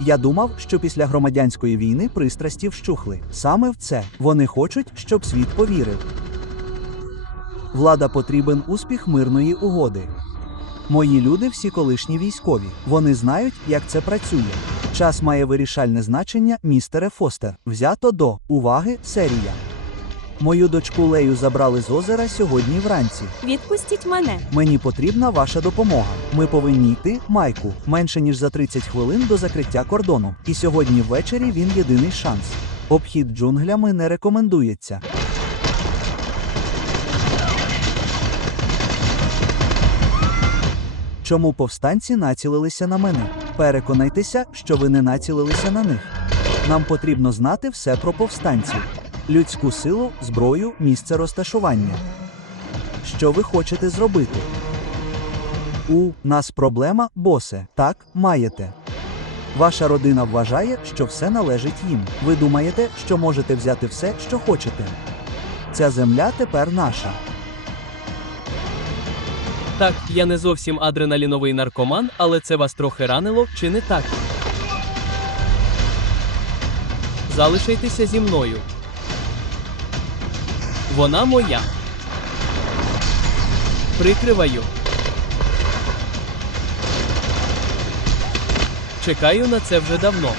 Я думав, що після громадянської війни пристрасті вщухли. Саме в це вони хочуть, щоб світ повірив. Влада потрібен успіх мирної угоди. Мої люди всі колишні військові. Вони знають, як це працює. Час має вирішальне значення, містере Фостер. Взято до уваги серія. Мою дочку Лею забрали з озера сьогодні вранці. Відпустіть мене. Мені потрібна ваша допомога. Ми повинні йти, Майку, менше ніж за 30 хвилин до закриття кордону. І сьогодні ввечері він єдиний шанс. Обхід джунглями не рекомендується. Чому повстанці націлилися на мене? Переконайтеся, що ви не націлилися на них. Нам потрібно знати все про повстанців: людську силу, зброю, місце розташування. Що ви хочете зробити? У нас проблема, босе. Так, маєте. Ваша родина вважає, що все належить їм. Ви думаєте, що можете взяти все, що хочете. Ця земля тепер наша. Так, я не зовсім адреналіновий наркоман, але це вас трохи ранило, чи не так? Залишайтеся зі мною. Вона моя. Прикриваю. Чекаю на це вже давно.